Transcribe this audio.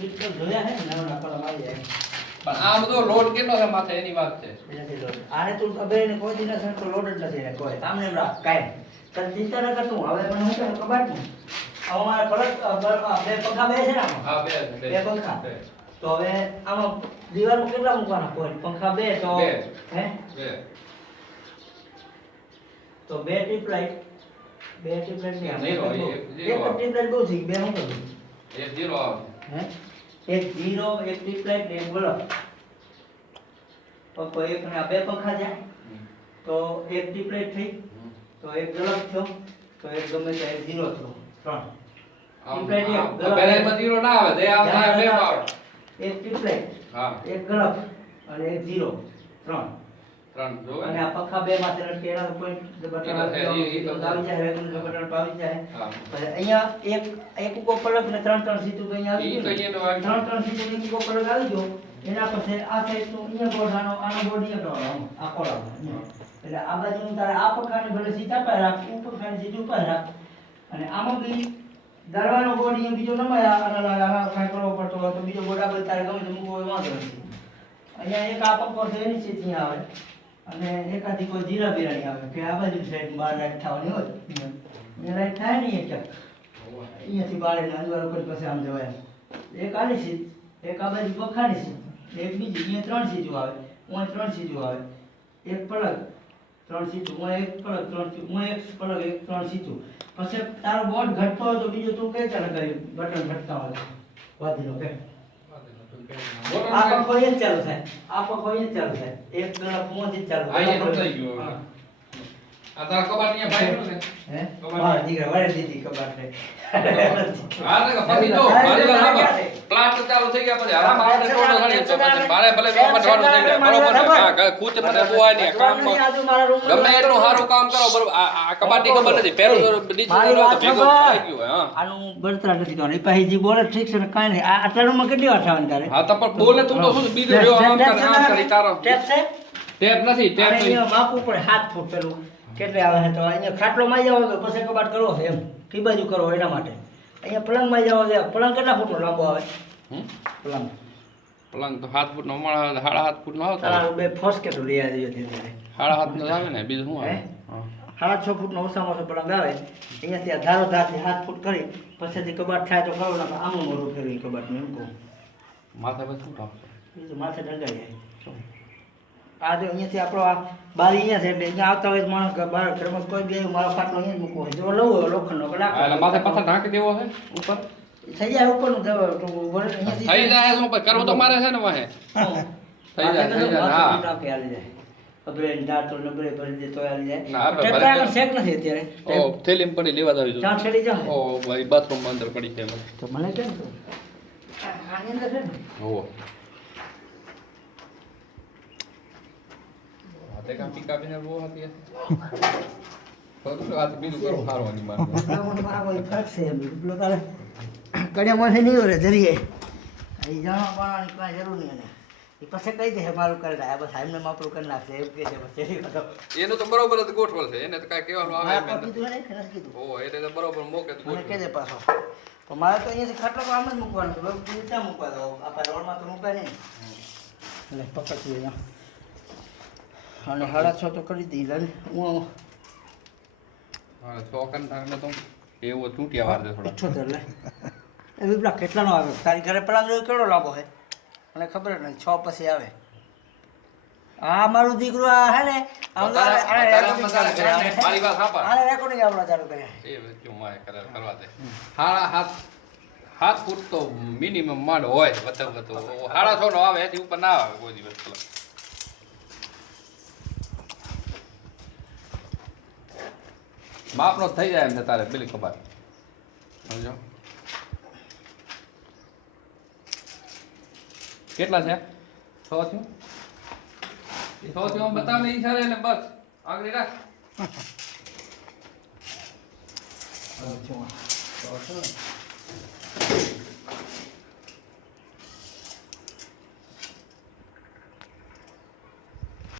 fit તો જોયા હે ને નવરા કલમ આવી જાય પણ આ બધો લોડ કેટલો છે માથે એની વાત છે એનાથી લોડ આને તું ખબર ને કોઈ દિન તો લોડ જ નથી ને કોઈ આમને એમ રાખ કાંઈ તને ચિંતા ન કરતું હવે મને હું કહું કબાટનું અમારા પલક બે પંખા બે છે ને આમાં હા બે પંખા તો હવે આમાં દીવાલમાં કેટલા મૂકવાના કોઈ પંખા બે તો હે તો બે ટ્યુબલાઇટ ની આમ એક ટ્યુબલાઇટ બહુ થઈ બે હું કરું એક 0 આવે હે એક 0 એક ટ્યુબલાઇટ ને એક બલ્બ તો એક ને આ બે પંખા છે તો એક ટ્યુબલાઇટ થઈ તો એક બલ્બ થયો તો એક ગમે તે 0 થયો 3 ટ્યુબલાઇટ એક પેલા 0 ના આવે તે આ બે પાવર એક ટ્યુબલાઇટ હા એક બલ્બ અને એક 0 3 જો અને આ પંખા બે માં તેનો કેરા પોઈન્ટ બટન આવી જાય હવે બટન આવી જાય પછી અહીંયા એક ઉકો પલક ને ત્રણ સીટું તો અહીંયા આવી ગયું ત્રણ સીટું એક ઉકો પલક આવી ગયો એના પછી આ સાઈડ નું અહીંયા બોર્ડનો આનો બોર્ડ અહીંયા આ કોળાનો એટલે આ બાજુનું તારે આ પંખાને ભલે સીટ આપા રાખ ઉપર પંખાને સીટ ઉપર રાખ અને આમાં બી દરવાનો બોર્ડ અહીંયા બીજો નમાયા આના કાંઈ કરવો પડતો હોય તો બીજો બોર્ડ આપણે તારે ગમે તે મૂકવો હોય વાંધો નથી અહીંયા એક આ પંખો છે એની સીટ અહીંયા આવે અને એકાદી કોઈ જીરા બિરાણી આવે કે આ બાજુ સાઈડ બહાર રાઈટ થવાની હોય એ રાઈટ થાય નહીં ક્યાંક અહીંયાથી બહાર એને અંદરો કોઈ પાસે આમ જવાય એક આની સીટ એક આ બાજુ પંખાની સીટ એક બીજી અહીંયા 3 સીટો આવે હું 3 સીટો આવે એક પલક 3 સીટો હું એક પલક 3 સીટો હું એક પલક એક 3 સીટો પછી તારો બોર્ડ ઘટતો હોય તો બીજો તું કઈ ચાલે કરી બટન ઘટતા હોય વાદીનો કે આ પંખો એ જ ચાલુ થાય આ પંખો એ જ ચાલુ થાય એક તરફ મોથી ચાલુ આ બદલાઈ ગયો આ તારા કબાટ અહીંયા ભાઈ છે હે હા દીકરા વાળે દીધી કબાટ રે આ તો પછી તો મારી વાત પ્લાન્ટ ચાલુ થઈ ગયા પછી આરામ આવે ટોટલ ઘણી તો પછી મારે ભલે કબાટવાનું થઈ ગયા બરોબર હા ખુદ મને બોવાય નહીં કામ ગમે એટલું સારું કામ કરો બરોબર આ કબાટની ખબર નથી પેલો ડિજિટલ હોય તો ભેગો થઈ ગયો હા આનું બળતરા નથી તો એ પાછી જે બોલે ઠીક છે ને કાઈ નહીં આ આટલામાં કેટલી વાર થવાનું તારે હા તો પણ બોલે તું તો શું બીજું જો આમ કરી તારો ટેપ છે ટેપ નથી ટેપ નહીં અહીંયા માપવું પડે 7 ફૂટ પેલું કેટલે આવે છે તો અહીંયા ખાટલો માં જાવ તો પછી કબાટ કરવો છે એમ કી બાજુ કરવો એના માટે અહીંયા પલંગ માં જાવ છે પલંગ કેટલા ફૂટનો લાંબો આવે પલંગ તો 7 ફૂટનો મળે 7.5 ફૂટનો આવતો તારા બે ફોસ કેટલું લઈ આવી ધીરે ધીરે 7.5 નો આવે ને બીજું શું આવે હા 6 ફૂટનો ઓછામાં ઓછો પલંગ આવે અહીંયાથી આ ધારો ધારથી 7 ફૂટ કરી પછીથી કબાટ થાય તો કરો ના આમનું મોરું ફેરવી કબાટનું એમ કહું માથે બસ શું કામ બીજું માથે ડંગાઈ જાય આ જો અહીંયાથી આપણો આ બારી અહીંયા છે એટલે અહીંયા આવતા હોય માણસ બહાર ઘરમાં કોઈ બી આવ્યું મારો ખાટલો અહીંયા જ મૂકવો હોય જો લઉં હોય લોખંડનો કલાક એટલે માથે પાછા ઢાંકી દેવો છે ઉપર થઈ જાય ઉપરનું અહીંયાથી થઈ જાય શું પણ કરવું તો મારે છે ને વાહે થઈ જાય હા હાલી જાય અબરે દાળ તો નબરે ભરી દે તો હાલી જાય ના આપણે ટ્રેક્ટર આગળ શેક નથી અત્યારે ઓ થેલીમ પડી લેવા દાવી જો ચાલ છેડી જાવ ઓ ભાઈ બાથરૂમ માં અંદર પડી છે મને તો મને કેમ તો આની અંદર છે ને હો આતે કામ પિકા બિને બહુ હતી તો આ બીજું કરો હારવાની માર મને ફરક છે પેલો તારે કડિયામાંથી નહીં હોય જરીએ અહીં જાણવા પાવાની કાંઈ જરૂર નહીં એને એ પછી કહી દે મારું કરી નાખે બસ એમને માપરું કરી નાખશે એમ કહે છે પછી એનું તો બરોબર જ ગોઠવલ છે એને તો કાંઈ કહેવાનું આવે એમ કીધું ને કીધું ઓ એટલે તો બરોબર મોકે તો મને કહી દે પાછો તો મારે તો અહીંયાથી ખાટલો તો આમ જ મૂકવાનું છે બાબુ તું ક્યાં મૂકવા દો આપણે રોડમાં તો મૂકાય નહીં એટલે પકડતી અને 6:30 તો કરી દઈ લે હું હા ચોકન થાકને તો એવો ચૂંટિયા વાર દે થોડા 78 લે એ વિપલા કેટલાનો આવે તારી ઘરે પલંગ કેળો લાંબો છે મને ખબર જ નહીં 6 પછી આવે આ મારું દીકરો આ હે ને મારી વાત સાંભળ આને રેકોર્ડિંગ આપણા ચાલુ કર્યા એ જો માય કરવા દે હાથ ફૂટ તો મિનિમમ માંડ હોય વચ્ચે 6.5 નો આવે એથી ઉપર ના આવે કોઈ દિવસ માપનો થઈ જાય એમ ને તારે પેલી ખબર સમજો કેટલા છે 6 થયું 6 થયું બતાવ ને ઈશારે એટલે બસ આગળ રાખ અચ્છા